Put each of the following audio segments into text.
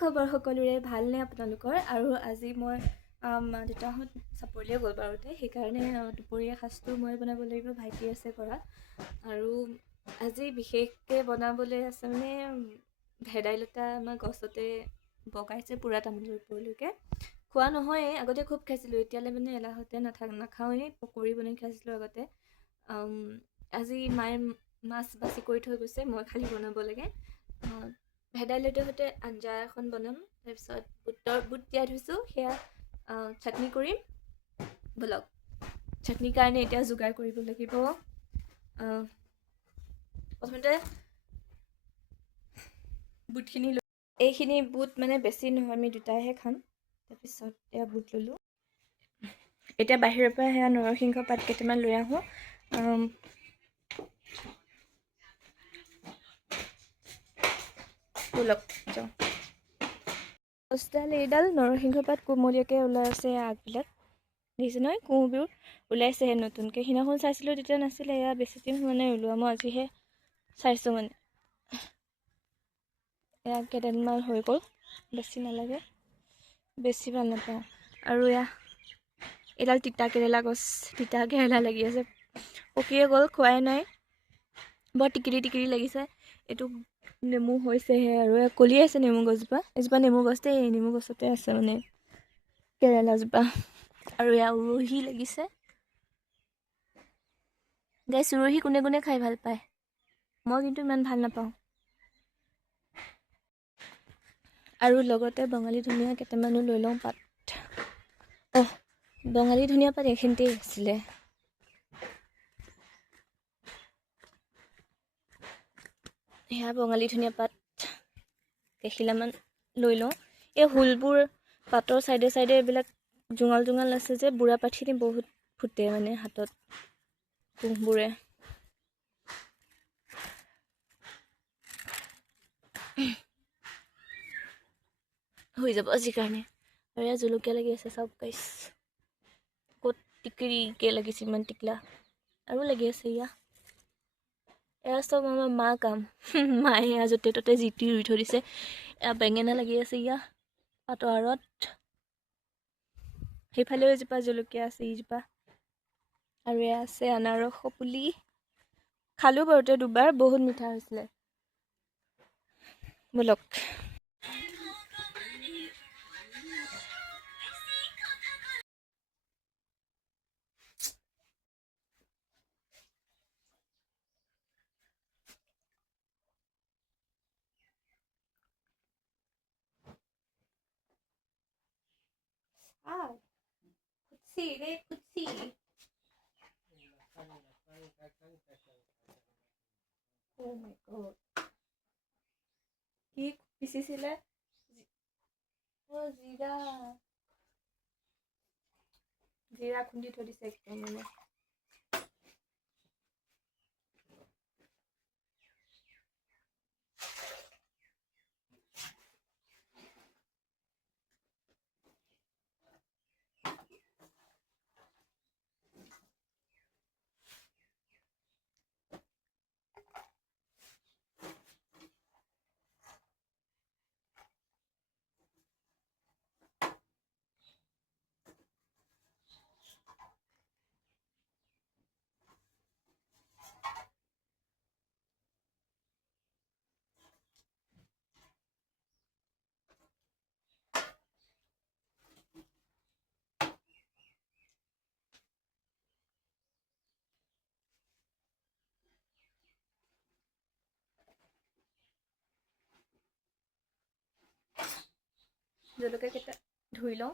খবৰ সকলোৰে ভালনে আপোনালোকৰ? আৰু আজি মই মা দেউতাহঁত চাপৰিলে গ'ল বাৰুতে, সেইকাৰণে দুপৰীয়া সাঁজটো মই বনাব লাগিব, ভাইটি আছে কৰা। আৰু আজি বিশেষকৈ বনাবলৈ আছে মানে ভেদাইলতা আমাৰ গছতে বগাইছে পুৰা তামোলৰ ওপৰলৈকে। খোৱা নহয়েই, আগতে খুব খাইছিলোঁ, এতিয়ালৈ মানে এলাহতে নাখাওঁৱেই। পকৰি বনাই খাইছিলোঁ আগতে। আজি মায়ে মাছ বাছি কৰি থৈ গৈছে, মই খালি বনাব লাগে। ভেদাইলতাৰ সৈতে আঞ্জা এখন বনাম, তাৰপিছত বুট তিয়াই থৈছোঁ, সেয়া চাটনি কৰিম। ব'লক, চাটনিৰ কাৰণে এতিয়া যোগাৰ কৰিব লাগিব। প্ৰথমতে বুটখিনি লৈ, এইখিনি বুট মানে বেছি নহয়, আমি দুটাইহে খাম। তাৰপিছত এয়া বুট ল'লোঁ। এতিয়া বাহিৰৰ পৰা সেয়া নৰসিংহ পাত কেইটামান লৈ আহোঁ। ব'লক যাওঁ। গছডাল এইডাল নৰসিংহ পাত কোমলীয়াকৈ ওলাই আছে, আগবিলাক দেখিছে নহয়, কোঁহবোৰ ওলাইছেহে নতুনকৈ। সিদিনাখন চাইছিলোঁ তেতিয়া নাছিলে, এয়া বেছি দিন হোৱা নাই ওলোৱা, মই আজিহে চাইছোঁ মানে। এয়া কেইডালমান হৈ গ'ল, বেছি নালাগে, বেছি ভাল নাপাওঁ। আৰু এয়া এইডাল তিতা কেৰেলা গছ, তিতা কেৰেলা লাগি আছে, পকিয়ে গ'ল, খোৱাই নাই, বৰ টিকিৰি টিকিৰি লাগিছে। এইটো নেমু হৈছেহে, আৰু কলি আছে নেমু গছজোপা, এজোপা নেমু গছ দেই, নেমু গছতে আছে মানে কেৰেলাজোপা। আৰু এয়া উৰহি লাগিছে। গাইছ, উৰহি কোনে কোনে খাই ভাল পায়? মই কিন্তু ইমান ভাল নাপাওঁ। আৰু লগতে বঙালী ধনিয়া কেইটামানো লৈ লওঁ পাত। বঙালী ধনিয়া পাত এইখিনিতেই আছিলে। সেয়া বঙালী ধনিয়া পাত কেইখিলামান লৈ লওঁ। এই ফুলবোৰ পাতৰ চাইডে চাইডে এইবিলাক জোঙাল জোঙাল আছে যে, বুঢ়া পাতখিনি বহুত ফুটে মানে হাতত, কোঁহবোৰে। হৈ যাব আজিৰ কাৰণে। আৰু এয়া জলকীয়া লাগি আছে, চাওক গাইছ, ক'ত টিকিৰিকৈ লাগিছে, ইমান টিকলা। আৰু লাগি আছে এয়া। এয়া চব আমাৰ মা কাম, মায়ে এয়া য'তে ত'তে যি টি ৰুই থৈ দিছে। এয়া বেঙেনা লাগি আছে এয়া পাতৰ আঁৰত। সেইফালেও এজোপা জলকীয়া আছে, ইজোপা। আৰু এয়া আছে আনাৰস পুলি, খালোঁ বাৰুতে দুবাৰ, বহুত মিঠা হৈছিলে। ব'লক। Oh my God. কি পিচিছিলে? জিৰা খুন্দি থৈ দিছে একদম মানে। জলকীয়া কেইটা ধুই লওঁ।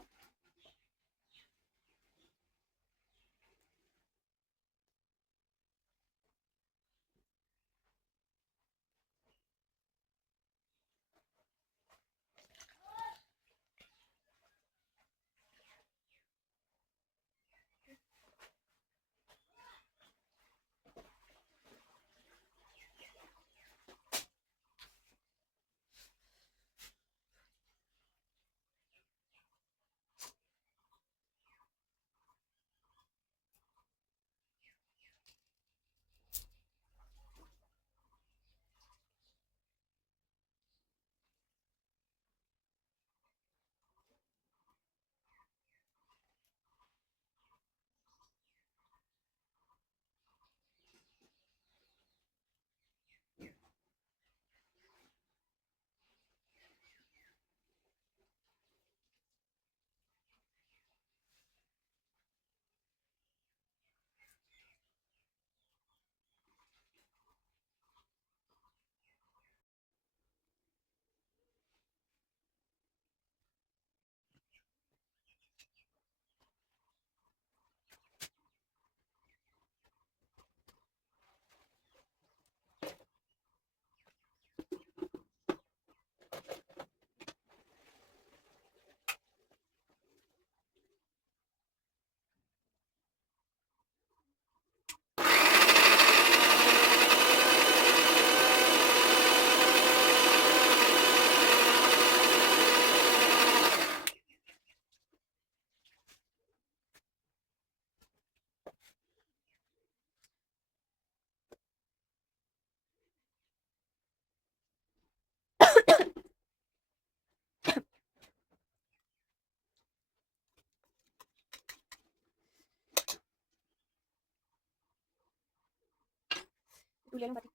ulian batik.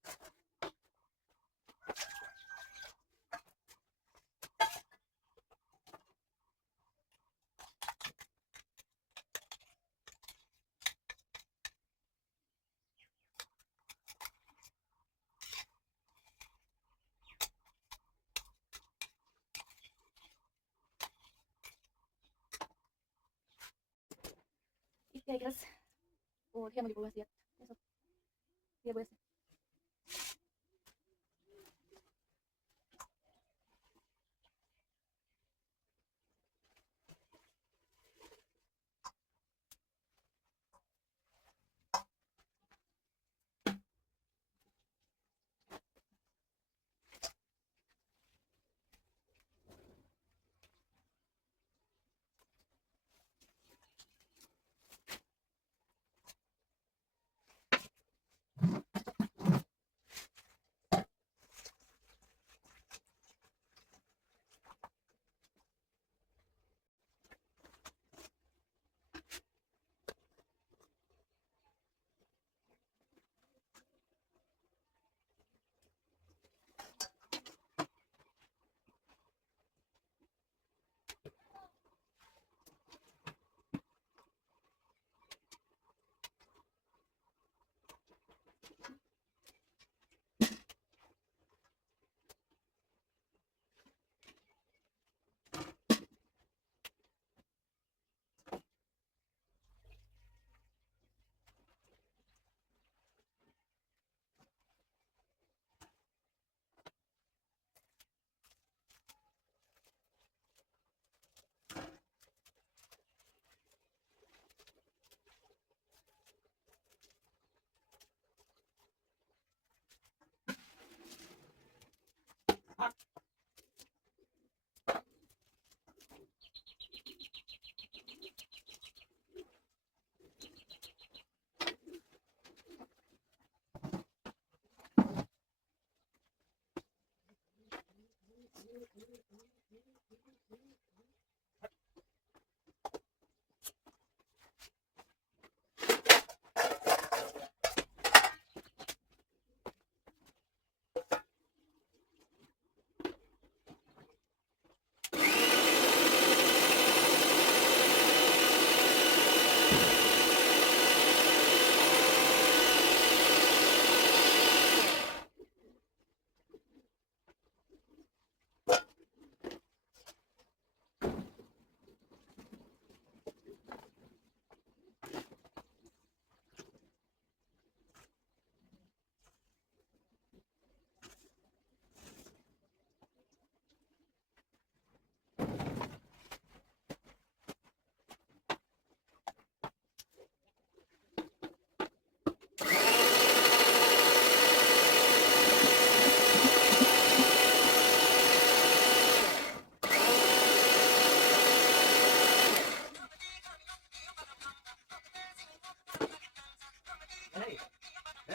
Oke guys, oh dia mau dibawa siap, besok dia bawa siap.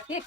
Yes.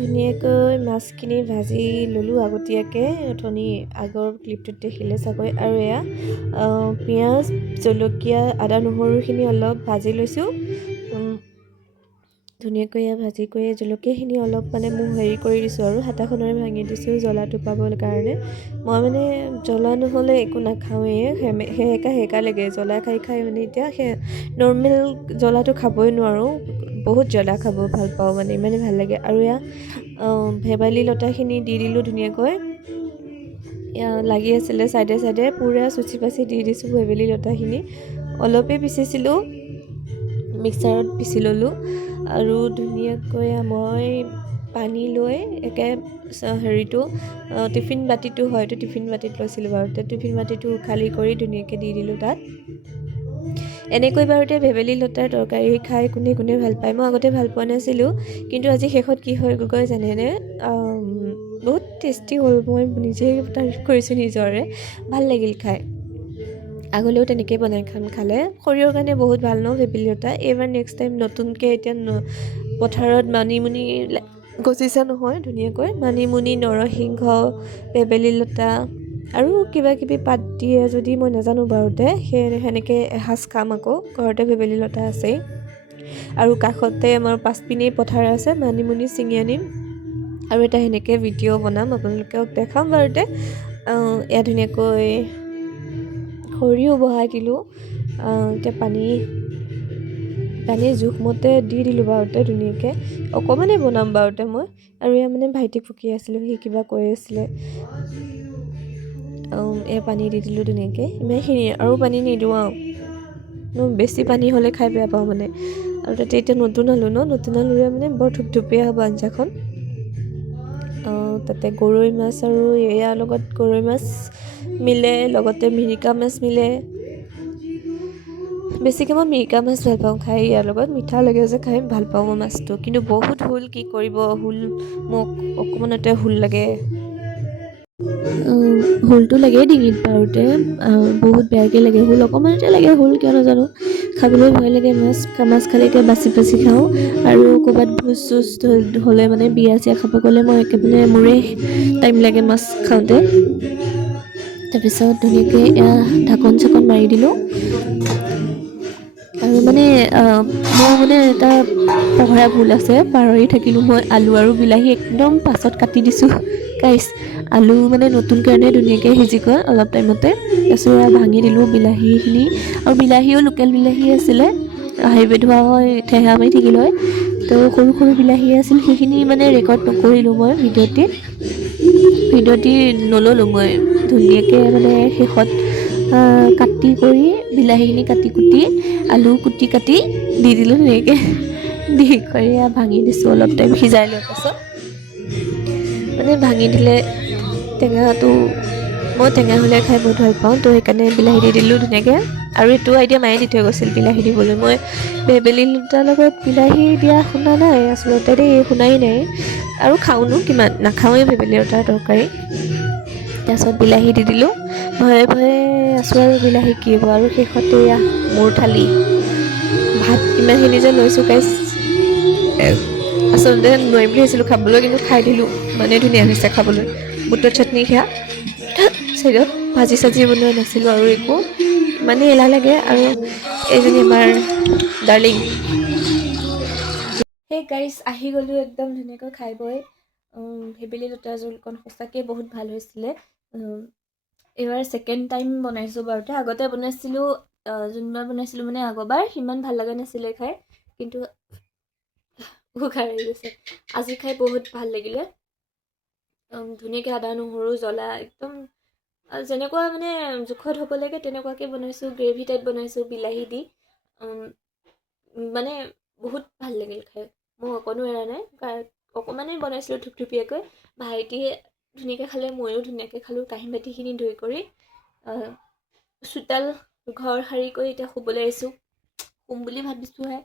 ধুনীয়াকৈ মাছখিনি ভাজি ল'লোঁ আগতীয়াকৈ, অথনি আগৰ ক্লিপটোত দেখিলে চাগৈ। আৰু এয়া পিঁয়াজ, জলকীয়া, আদা নহৰুখিনি অলপ ভাজি লৈছোঁ। ধুনীয়াকৈ ভাজি কৰি জলকীয়াখিনি অলপ মানে মোৰ হেৰি কৰি দিছোঁ আৰু হাতাখনেৰে ভাঙি দিছোঁ জ্বলাটো পাবৰ কাৰণে। মই মানে জ্বলা নহ'লে একো নাখাওঁৱেই, সেকা লাগে জ্বলা খাই খাই মানে এতিয়া নৰ্মেল জ্বলাটো খাবই নোৱাৰোঁ, বহুত জ্বলা খাব ভাল পাওঁ মানে, ইমানেই ভাল লাগে। আৰু এয়া ভেবেলী লতাখিনি দি দিলোঁ ধুনীয়াকৈ, লাগি আছিলে চাইডে চাইডে, পূৰা চুচি বাচি দি দিছোঁ ভেবেলী লতাখিনি। অলপেই পিচিছিলোঁ, মিক্সাৰত পিচি ল'লোঁ। আৰু ধুনীয়াকৈ মই পানী লৈ হেৰিটো টিফিন বাতিটো হয়তো টিফিন বাতিত লৈছিলোঁ বাৰু, টিফিন বাতিটো খালী কৰি ধুনীয়াকৈ দি দিলোঁ তাত। এনেকৈ বাৰুতে ভেবেলী লতাৰ তৰকাৰী খাই কোনে কোনে ভাল পায়, মই আগতে ভাল পোৱা নাছিলোঁ, কিন্তু আজি শেষত কি হৈ গ'ল জানেনে, বহুত টেষ্টি হ'ল। মই নিজেই তাৰিফ কৰিছোঁ নিজৰে, ভাল লাগিল খাই। আগলৈও তেনেকৈ বনাই খালে শৰীৰৰ কাৰণে বহুত ভাল ন ভেবেলী লতা। এইবাৰ নেক্সট টাইম নতুনকৈ এতিয়া পথাৰত মানিমুনি গজিছে নহয় ধুনীয়াকৈ, মানিমুনি, নৰসিংহ, ভেবেলী লতা আৰু কিবা কিবি পাত দিয়ে যদি মই নাজানো বাৰুতে, সেনেকৈ এসাঁজ খাম আকৌ। ঘৰতে ভেবেলী লতা আছেই, আৰু কাষতে আমাৰ পাছপিনেই পথাৰ আছে, মানিমুনি ছিঙি আনিম আৰু এটা সেনেকৈ ভিডিঅ' বনাম, আপোনালোকক দেখাম বাৰুতে। এয়া ধুনীয়াকৈ খৰিও বহাই দিলোঁ, এতিয়া পানী জোখমতে দি দিলোঁ বাৰুতে ধুনীয়াকৈ, অকণমানেই বনাম বাৰুতে মই। আৰু এয়া মানে ভাইটিক ফুকি আছিলোঁ, সি কিবা কৈ আছিলে। এয়া পানী দি দিলোঁ ধুনীয়াকৈ, ইমানখিনি আৰু পানী নিদিওঁ আৰু, বেছি পানী হ'লে খাই বেয়া পাওঁ মানে। আৰু তাতে এতিয়া নতুন আলুৰে মানে বৰ থুপথুপীয়া হ'ব আঞ্জাখন। তাতে গৰৈ মাছ, আৰু ইয়াৰ লগত গৰৈ মাছ মিলে, লগতে মিৰিকা মাছ মিলে। বেছিকৈ মই মিৰিকা মাছ ভাল পাওঁ খাই, ইয়াৰ লগত মিঠা লাগে যে খাই ভাল পাওঁ মই মাছটো, কিন্তু বহুত হুল, কি কৰিব, মোক অকণমানতে হুল লাগে, হুলটো লাগেই ডিঙিত বাৰুতে, বহুত বেয়াকৈ লাগে হুল, অকণমানতে লাগে হুল, কিয় নাজানো, খাবলৈ ভয় লাগে মাছ খালে এতিয়া বাচি বাচি খাওঁ। আৰু ক'ৰবাত ভোজ চোজ হ'লে মানে বিয়া চিয়া খাব গ'লে মই একেবাৰে মোৰেই টাইম লাগে মাছ খাওঁতে। তাৰপিছত ধুনীয়াকৈ ঢাকন চাকন মাৰি দিলোঁ। আৰু মানে মোৰ মানে এটা পহৰা ভুল আছে, পাহৰি থাকিলোঁ, মই আলু আৰু বিলাহী একদম পাছত কাটি দিছোঁ গাইছ। আলু মানে নতুন কাৰণে ধুনীয়াকৈ সিজি গ'ল অলপ টাইমতে, তাৰপিছত ভাঙি দিলোঁ বিলাহীখিনি, আৰু বিলাহীও লোকেল বিলাহী আছিলে, হাইব্ৰিড হোৱা হয় ঠেহা মাৰি থাকিল হয়, তো সৰু সৰু বিলাহী আছিল, সেইখিনি মানে ৰেকৰ্ড নকৰিলোঁ মই ভিডিঅ'টি নল'লোঁ মই ধুনীয়াকৈ, মানে শেষত কাটি কৰি বিলাহীখিনি কাটি কুটি আলু কুটি কাটি দি দিলোঁ ধুনীয়াকৈ, দি কৰি ভাঙি দিছোঁ অলপ টাইম সিজাই লোৱাৰ পাছত। মানে ভাঙি দিলে টেঙাটো, মই টেঙা হ'লে খাই বহুত ভাল পাওঁ, তো সেইকাৰণে বিলাহী দি দিলোঁ ধুনীয়াকৈ। আৰু এইটো আইডিয়া মায়ে দি থৈ গৈছিল বিলাহী দিবলৈ, মই ভেবেলী লতাৰ লগত বিলাহী দিয়া শুনা নাই আচলতে দেই, শুনাই নাই, আৰু খাওঁনো কিমান, নাখাওঁৱেই ভেবেলী লতাৰ তৰকাৰী। তাৰপিছত বিলাহী দি দিলোঁ, ভয়ে ভয়ে আছোঁ আৰু বিলাহী কি হ'ব, আৰু শেষতে মোৰ থালি ভাত ইমানখিনি যে লৈছোঁ গাইছ, আচলতে নোৱাৰিম বুলি ভাবিছিলোঁ খাবলৈ, কিন্তু খাই দিলোঁ, ইমানেই ধুনীয়া হৈছে খাবলৈ। বুটৰ চাটনি সেয়া, চাইডত ভাজি চাজি বনোৱা নাছিলোঁ আৰু একো, ইমানেই এলাহ লাগে। আৰু এইজনী আমাৰ ডাৰ্লিং, সেই গাইছ আহি গ'লোঁ একদম ধুনীয়াকৈ খাই বৈ। ভেবেলী লতাৰ জোলকণ সঁচাকৈ বহুত ভাল হৈছিলে। এইবাৰ ছেকেণ্ড টাইম বনাইছোঁ বাৰুতে, আগতে বনাইছিলোঁ, যোনবাৰ বনাইছিলোঁ মানে আগৰবাৰ সিমান ভাল লগা নাছিলে খাই, কিন্তু উশাহ আহি গৈছে, আজি খাই বহুত ভাল লাগিলে। ধুনীয়াকৈ আদা নহৰু জ্বলা একদম যেনেকুৱা মানে জোখত হ'ব লাগে তেনেকুৱাকৈ বনাইছোঁ, গ্ৰেভি টাইপ বনাইছোঁ বিলাহী দি, মানে বহুত ভাল লাগিল খাই, মই অকণো এৰা নাই, অকণমানেই বনাইছিলোঁ থুপথুপীয়াকৈ, ভাইটিয়ে ধুনীয়াকৈ খালে, ময়ো ধুনীয়াকৈ খালোঁ। কাঁহী বাতিখিনি ধুই কৰি চোতাল ঘৰ সাৰি কৰি এতিয়া শুবলৈ আহিছোঁ, শুম বুলি ভাবিছোঁহে,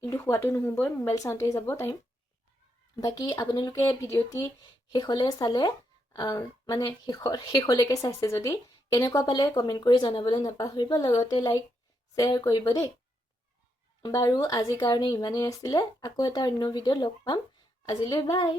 কিন্তু শুৱাটো নহ'বই, মোবাইল চাওঁতেই যাব টাইম। বাকী আপোনালোকে ভিডিঅ'টি শেষলৈ চালে, মানে শেষলৈকে চাইছে যদি কেনেকুৱা পালে কমেণ্ট কৰি জনাবলৈ নাপাহৰিব, লগতে লাইক শ্বেয়াৰ কৰিব দেই। বাৰু আজিৰ কাৰণে ইমানেই আছিলে, আকৌ এটা অন্য ভিডিঅ'ত লগ পাম, আজিলৈ বাই।